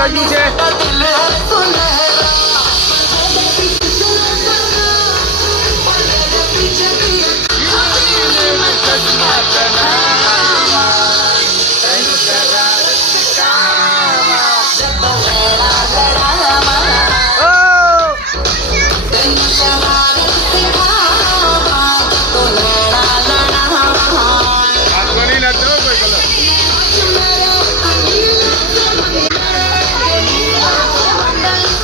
રજ્યું છે.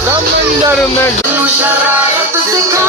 समंदर में शरारत सिखा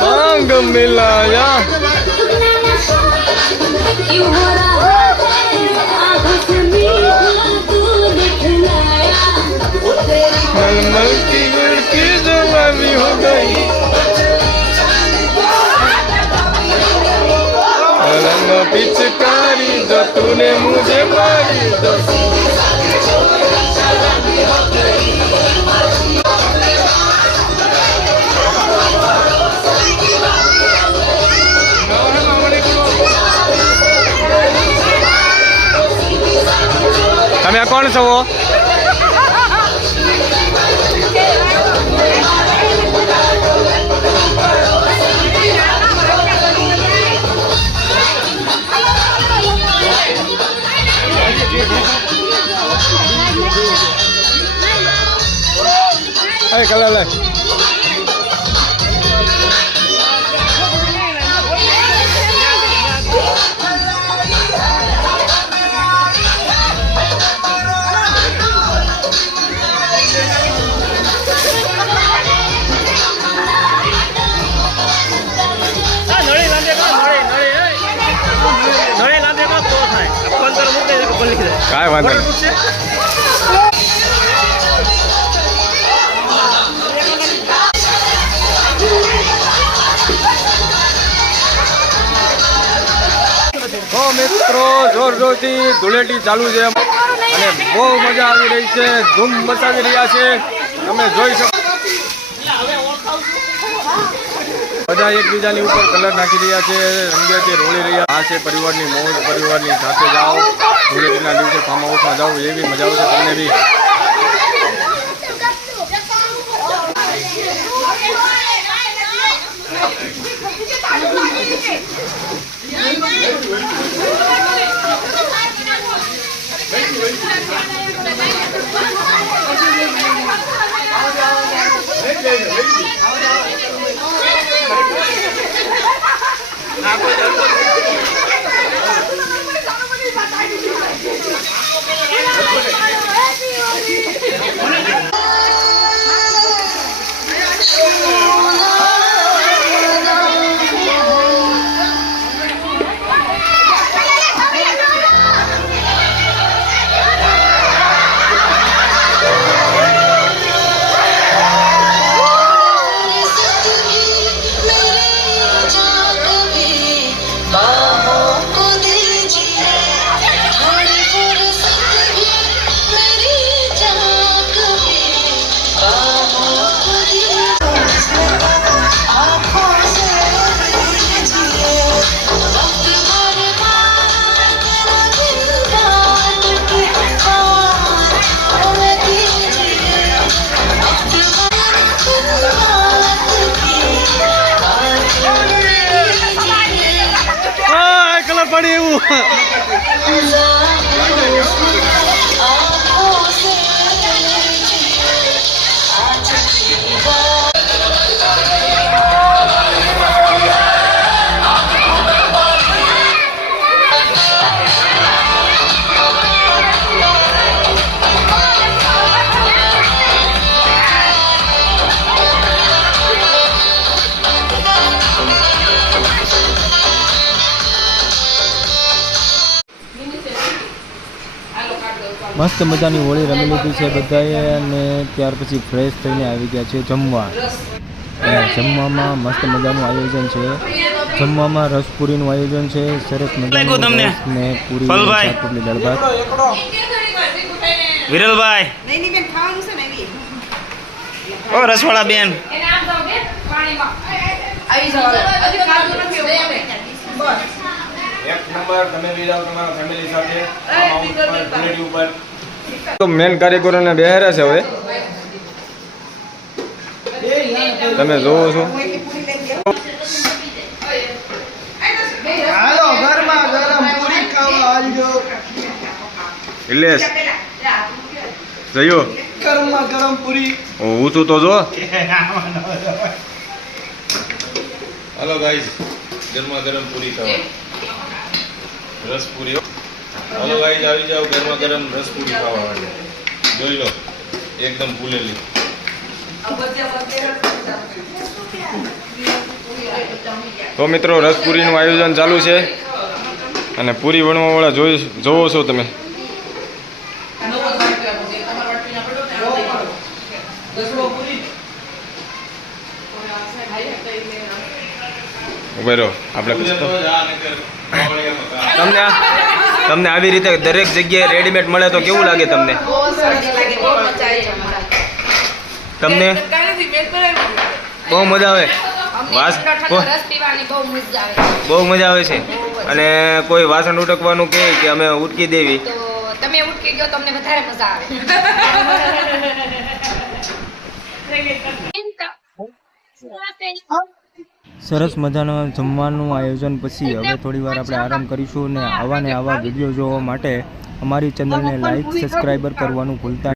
भांग मिलाया मलमल की लड़की जवानी हो गई रंग पिचकारी जो तूने मुझे मारी તમે કોણ છો? કલર લે काय वांधा તો મિત્રો જોર જોરથી ધૂળેટી ચાલુ છે અને બહુ મજા આવી રહી છે, ધૂમ મચાવી રહ્યા છે. તમે જોઈ શકો બધા એકબીજાની ઉપર કલર નાખી રહ્યા છે, રંગેથી રોળી રહ્યા. આ છે પરિવારની મોજ, પરિવારની સાથે જાઓ ધૂળેટીના દિવસે ફાર્મ હાઉસમાં જાઓ, એવી મજા આવશે તમને બી. પડે એવું મસ્ત મજાની હોળી રમી લીધી છે બધાએ અને ત્યાર પછી ફ્રેશ થઈને આવી ગયા છે જમવા. અને જમવામાં મસ્ત મજાનું આયોજન છે. જમવામાં રસપુરીનું આયોજન છે, સરસ મજાનું રસ ને પૂરી, શાક રોટલી, દાળ ભાત. વિરલભાઈ ઓ રસવાળા બેન એક નંબર. તમે બી જાઓ તમારા ફેમિલી સાથે ધૂળેટી ઉપર. તો મેન કારીગરોને બેહારે છે હવે, તમે જોવો છો. ઇલેશ જયો ગરમ પૂરી ઊંચું તો જો. હાલો ગાઈસ, ગરમા ગરમ પૂરી ખાવા, રસ પૂરી. હાલો ગાઈસ, આવી જાઓ ગરમા ગરમ રસ પૂરી ખાવા માટે. જોઈ લો, એકદમ ફૂલેલી. તો મિત્રો, રસપુરીનું આયોજન ચાલુ છે અને પૂરી વણવાવાળા જોવો છો તમે. ઉભેરો આપણે તમને આવી રીતે દરેક જગ્યાએ રેડીમેડ મળે તો કેવું લાગે તમને? તમને બહુ મજા આવે? બહુ મજા આવે છે. અને કોઈ વાસણ ઉટકવાનું કે અમે ઉટકી દેવી? તમે ઉટકી ગયો તમને વધારે મજા આવે. સરસ મજાનું જમવાનું આયોજન પછી હવે થોડી વાર આપણે આરામ કરીશું. અને આવા ને આવા વિડીયો જોવા માટે અમારી ચેનલને લાઈક, સબસ્ક્રાઈબર કરવાનું ભૂલતા